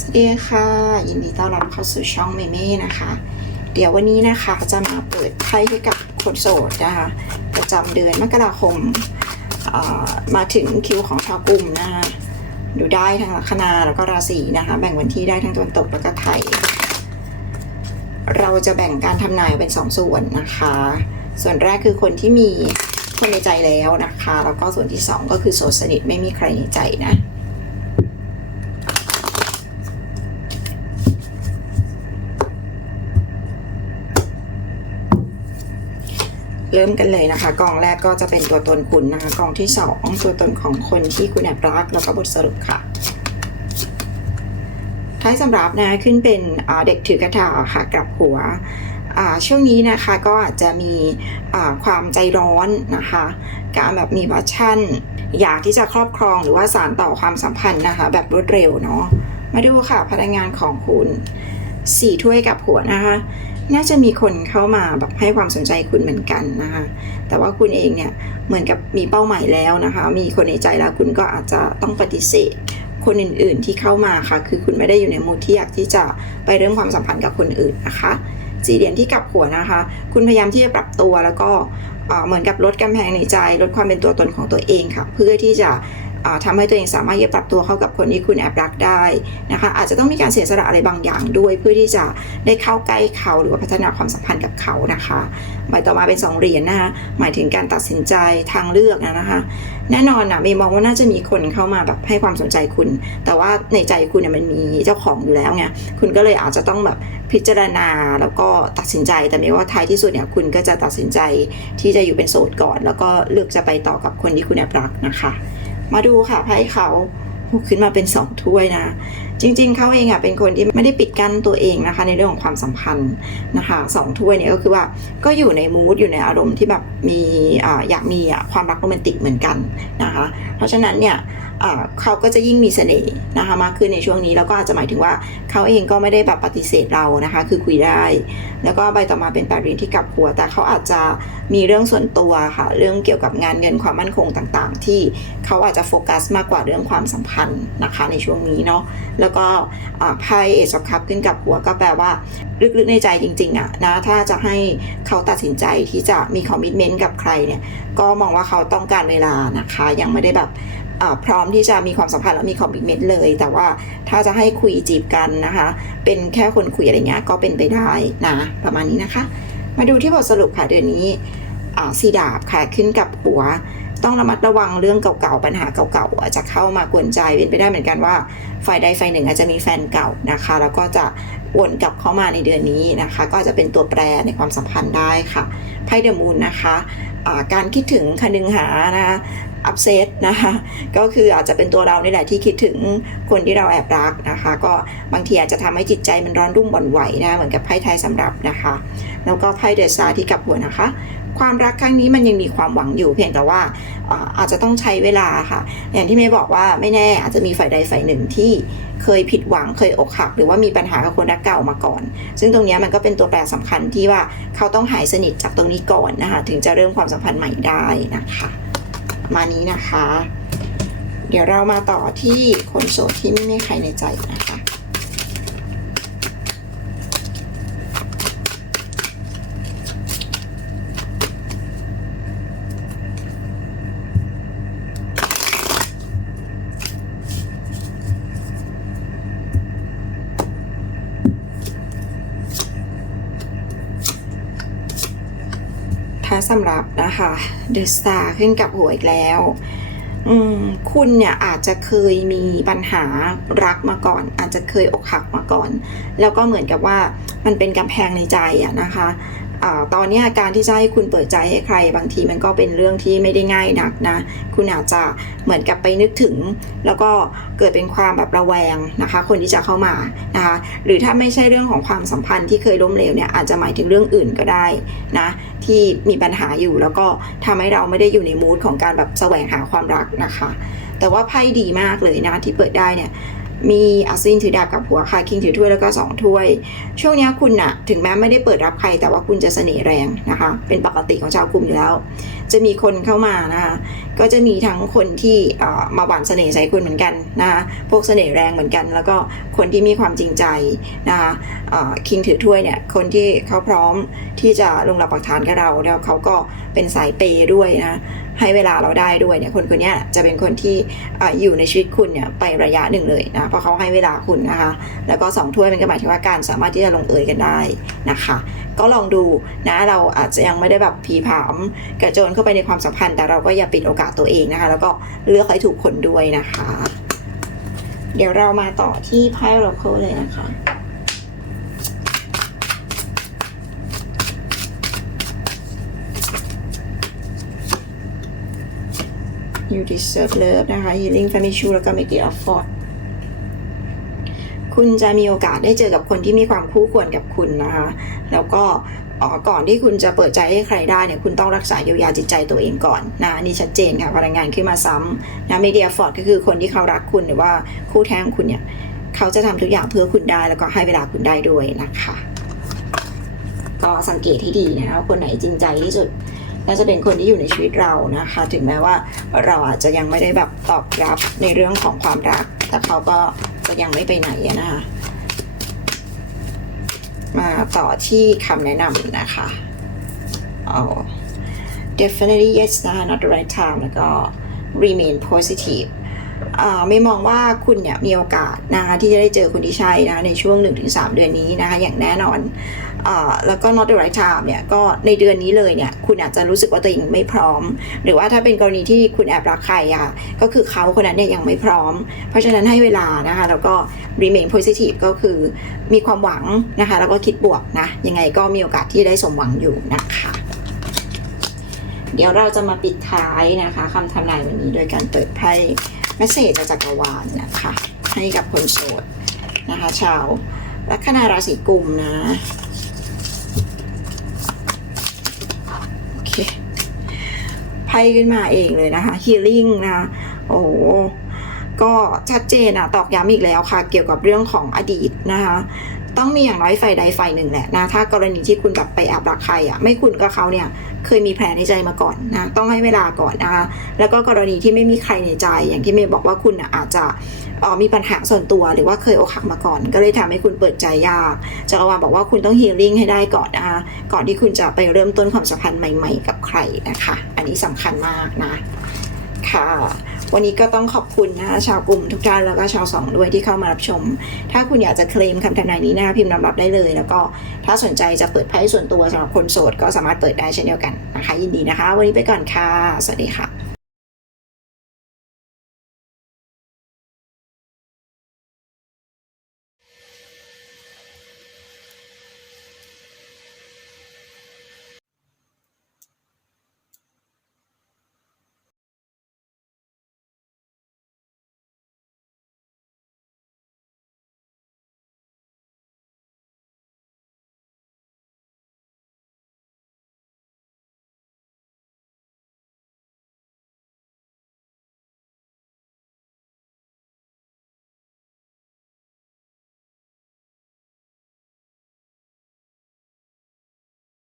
สวัสดีค่ะ ยินดีต้อนรับเข้าสู่ช่องเมเม่นะคะ เดี๋ยววันนี้นะคะจะมาเปิดไพ่ให้กับคนโสดนะคะประจำเดือนมกราคมมาถึงคิวของชาวกลุ่มนะคะดูได้ทั้งลัคนาแล้วก็ราศีนะคะ แบ่งวันที่ได้ทั้งตะวันตกแล้วก็ไทย เราจะแบ่งการทำนายเป็นสองส่วนนะคะ ส่วนแรกคือคนที่มีคนในใจแล้วนะคะ แล้วก็ส่วนที่สองก็คือโสดสนิทไม่มีใครในใจนะ เริ่มกันเลยนะคะ กองแรกก็จะเป็นตัวตนคุณนะคะ กองที่สองตัวตนของคนที่คุณแอบรักแล้วก็บทสรุปค่ะท้ายสำหรับนะขึ้นเป็นเด็กถือกระถาค่ะกลับหัวช่วงนี้นะคะก็อาจจะมีความใจร้อนนะคะ การแบบมีบัชชั่น อยากที่จะครอบครองหรือว่าสานต่อความสัมพันธ์นะคะ แบบรวดเร็วเนาะมาดูค่ะพนักงานของคุณสี่ถ้วยกับหัวนะคะ น่าจะมีคนเข้ามาแบบให้ความสนใจคุณเหมือนกันนะคะ แต่ว่าคุณเองเนี่ยเหมือนกับมีเป้าหมายแล้วนะคะ มีคนในใจแล้วคุณก็อาจจะต้องปฏิเสธ คนอื่นๆที่เข้ามาค่ะ คือคุณไม่ได้อยู่ในมดที่อยากที่จะไปเริ่มความสัมพันธ์กับคนอื่นนะคะสี่เหรียญที่กลับหัวนะคะ คุณพยายามที่จะปรับตัวแล้วก็เหมือนกับลดกำแพงในใจ ลดความเป็นตัวตนของตัวเองค่ะ เพื่อที่จะ อ่าทำให้ตัวเองสามารถจะปรับตัวเข้ากับคนที่คุณแอบรักได้นะคะอาจจะต้องมีการเสียสละอะไรบางอย่างด้วย เพื่อที่จะได้เข้าใกล้เขาหรือว่าพัฒนาความสัมพันธ์กับเขานะคะใบต่อมาเป็นสองเหรียญนะคะหมายถึงการตัดสินใจทางเลือกนะคะแน่นอนนะเมย์มองว่าน่าจะมีคนเข้ามาแบบให้ความสนใจคุณ แต่ว่าในใจคุณเนี่ยมันมีเจ้าของอยู่แล้วไงคุณก็เลยอาจจะต้องแบบพิจารณาแล้วก็ตัดสินใจแต่เมย์ว่าท้ายที่สุดเนี่ยคุณก็จะตัดสินใจที่จะอยู่เป็นโสดก่อน แล้วก็เลือกจะไปต่อกับคนที่คุณแอบรักนะคะ มาดูค่ะไพ่เขาขึ้นมาเป็นสองถ้วยนะ จริงๆ เขาเองอะเป็นคนที่ไม่ได้ปิดกั้นตัวเองนะคะ ในเรื่องของความสัมพันธ์นะคะสองถ้วยเนี่ยก็คือว่าก็อยู่ในมูดอยู่ในอารมณ์ที่แบบมีอ่าอยากมีอะความรักโรแมนติกเหมือนกันนะคะ เพราะฉะนั้นเนี่ยเขาก็จะยิ่งมีเสน่ห์นะคะมากขึ้นในช่วงนี้แล้วก็อาจจะหมายถึงว่าเขาเองก็ไม่ได้แบบปฏิเสธเรานะคะ คือคุยได้ แล้วก็ใบต่อมาเป็นแปดเหรียญที่กลับหัว แต่เขาอาจจะมีเรื่องส่วนตัวค่ะเรื่องเกี่ยวกับงานเงินความมั่นคงต่างๆ ที่เขาอาจจะโฟกัสมากกว่าเรื่องความสัมพันธ์นะคะในช่วงนี้เนาะแล้วก็ไพ่เอชอคัพขึ้นกับหัวก็แปลว่า ลึกๆในใจจริงๆอะนะถ้าจะให้เขาตัดสินใจที่จะมีคอมมิชเมนต์กับใครเนี่ยก็มองว่าเขาต้องการเวลานะคะ ยังไม่ได้แบบพร้อมที่จะมีความสัมพันธ์แล้วมีคอมมิชเมนต์เลย แต่ว่าถ้าจะให้คุยจีบกันนะคะ เป็นแค่คนคุยอะไรเงี้ยก็เป็นไปได้นะประมาณนี้นะคะ มาดูที่บทสรุปค่ะเดือนนี้สีดาบค่ะขึ้นกับหัว ต้องระมัดระวังเรื่องเก่าๆปัญหาเก่าๆอาจจะเข้ามากวนใจเป็นไปได้เหมือนกันว่าฝ่ายใดฝ่ายหนึ่งอาจจะมีแฟนเก่านะคะ แล้วก็จะวนกลับเข้ามาในเดือนนี้นะคะ ก็จะเป็นตัวแปรในความสัมพันธ์ได้ค่ะไพ่เดมูนนะคะการคิดถึงคนึงหานะคะอัพเซตนะคะก็คืออาจจะเป็นตัวเรานี่แหละที่คิดถึงคนที่เราแอบรักนะคะ ก็บางทีอาจจะทำให้จิตใจมันร้อนรุ่มบ่นไหวนะเหมือนกับไพ่ไทยสำหรับนะคะ แล้วก็ไพ่เดอะซาที่กลับหัวนะคะ ความรักครั้งนี้มันยังมีความหวังอยู่เพียงแต่ว่าอาจจะต้องใช้เวลาค่ะ อย่างที่เมย์บอกว่าไม่แน่อาจจะมีฝ่ายใดฝ่ายหนึ่งที่เคยผิดหวังเคยอกหัก หรือว่ามีปัญหากับคนรักเก่ามาก่อน ซึ่งตรงนี้มันก็เป็นตัวแปรสำคัญที่ว่าเขาต้องหายสนิทจากตรงนี้ก่อนนะคะถึงจะเริ่มความสัมพันธ์ใหม่ได้นะคะ มานี้นะคะ เดี๋ยวเรามาต่อที่คนโสดที่ไม่มีใครในใจนะะสำหรับนะคะเดอะสตาร์ขึ้นกับหัวอีกแล้ว คุณเนี่ยอาจจะเคยมีปัญหารักมาก่อน อาจจะเคยอกหักมาก่อน แล้วก็เหมือนกับว่ามันเป็นกำแพงในใจอะนะคะ ตอนนี้การที่จะให้คุณเปิดใจให้ใคร บางทีมันก็เป็นเรื่องที่ไม่ได้ง่ายนักนะคุณอาจจะเหมือนกับไปนึกถึง แล้วก็เกิดเป็นความแบบระแวงนะคะ คนที่จะเข้ามานะคะหรือถ้าไม่ใช่เรื่องของความสัมพันธ์ที่เคยล้มเหลวเนี่ยอาจจะหมายถึงเรื่องอื่นก็ได้นะที่มีปัญหาอยู่แล้วก็ทำให้เราไม่ได้อยู่ในมูดของการแบบแสวงหาความรักนะคะ แต่ว่าไพ่ดีมากเลยนะที่เปิดได้เนี่ย มีอัศวินถือดาบกับหัวค่ะคิงถือถ้วยแล้วก็สองถ้วย ช่วงนี้คุณน่ะถึงแม้ไม่ได้เปิดรับใคร แต่ว่าคุณจะเสน่ห์แรงนะคะ เป็นปกติของชาวกลุ่มอยู่แล้ว จะมีคนเข้ามานะคะก็จะมีทั้งคนที่มาหวานเสน่ห์ใส่คุณเหมือนกันนะคะพวกเสน่ห์แรงเหมือนกัน แล้วก็คนที่มีความจริงใจนะคะคิงถือถ้วยเนี่ยคนที่เขาพร้อมที่จะลงหลักปักฐานกับเราแล้วเขาก็เป็นสายเปย์ด้วยนะ ให้เวลาเราได้ด้วยเนี่ยคนคนนี้จะเป็นคนที่ออยู่ในชีวิตคุณเนี่ยไประยะหนึ่งเลยนะเพราะเขาให้เวลาคุณนะคะ แล้วก็สองถ้วยมันก็หมายถึงว่าการสามารถที่จะลงเอยกันได้นะคะ ก็ลองดูนะเราอาจจะยังไม่ได้แบบผีผามกระโจนเข้าไปในความสัมพันธ์แต่เราก็อย่าปิดโอกาสตัวเองนะคะ แล้วก็เลือกให้ถูกคนด้วยนะคะ เดี๋ยวเรามาต่อที่ไพ่ Oracle เลยนะคะ You deserve love นะคะ Healing Family True แล้วก็ Make it up for คุณจะมีโอกาสได้เจอกับคนที่มีความคู่ควรกับคุณนะคะ แล้วก็อ่อก่อนที่คุณจะเปิดใจให้ใครได้เนี่ยคุณต้องรักษาเยียวยาจิตใจตัวเองก่อนนะนี่ชัดเจนค่ะพลังงานขึ้นมาซ้ำนะเมเดียฟอร์ดก็คือคนที่เขารักคุณหรือว่าคู่แท้งคุณเนี่ยเขาจะทำทุกอย่างเพื่อคุณได้แล้วก็ให้เวลาคุณได้ด้วยนะคะ ก็สังเกตให้ดีนะคะว่าคนไหนจริงใจที่สุด น่าจะเป็นคนที่อยู่ในชีวิตเรานะคะ ถึงแม้ว่าเราอาจจะยังไม่ได้แบบตอบรับในเรื่องของความรัก แต่เขาก็จะยังไม่ไปไหนนะคะมาต่อที่คำแนะนำนะคะเอา definitely yes นะคะ not the right time แล้วก็ remain positive อ่าไม่มองว่าคุณเนี่ยมีโอกาสนะคะที่จะได้เจอคนที่ใช่นะคะในช่วง 1-3 เดือนนี้นะคะอย่างแน่นอน แล้วก็ not the right time เนี่ยก็ในเดือนนี้เลยเนี่ยคุณอาจจะรู้สึกว่าตัวเองไม่พร้อม หรือว่าถ้าเป็นกรณีที่คุณแอบรักใครอะก็คือเขาคนนั้นเนี่ยยังไม่พร้อม เพราะฉะนั้นให้เวลานะคะแล้วก็ remain positive ก็คือมีความหวังนะคะแล้วก็คิดบวกนะยังไงก็มีโอกาสที่ได้สมหวังอยู่นะคะเดี๋ยวเราจะมาปิดท้ายนะคะคำทำนายวันนี้โดยการเปิดไพ่เมสเซจจากจักรวาลนะคะให้กับคนโสดนะคะ ชาวลัคนาราศีกุมนะ โอเคไพ่ขึ้นมาเองเลยนะคะ healing นะ โอ้ก็ชัดเจนอะตอกย้ำอีกแล้วค่ะ เกี่ยวกับเรื่องของอดีตนะคะ ต้องมีอย่างน้อยฝ่ายใดฝ่ายหนึ่งแหละนะ ถ้ากรณีที่คุณแบบไปแอบรักใครอะไม่คุณกับเขาเนี่ยเคยมีแผลในใจมาก่อนนะ ต้องให้เวลาก่อนนะคะ แล้วก็กรณีที่ไม่มีใครในใจ อย่างที่เมย์บอกว่าคุณอะอาจจะ มีปัญหาส่วนตัวหรือว่าเคยอกหักมาก่อน ก็เลยทำให้คุณเปิดใจยากจักรวาลบอกว่าคุณต้องฮีลิ่งให้ได้ก่อนนะคะก่อนที่คุณจะไปเริ่มต้นความสัมพันธ์ใหม่ ๆ กับใครนะคะ อันนี้สำคัญมากนะค่ะวันนี้ก็ต้องขอบคุณนะคะชาวกลุ่มทุกท่านแล้วก็ชาวสองด้วยที่เข้ามารับชม ถ้าคุณอยากจะเคลมคำทำนายนี้นะคะพิมพ์นำรับได้เลย แล้วก็ถ้าสนใจจะเปิดไพ่ส่วนตัวสำหรับคนโสดก็สามารถเปิดได้เช่นเดียวกันนะคะยินดีนะคะ วันนี้ไปก่อนค่ะ สวัสดีค่ะ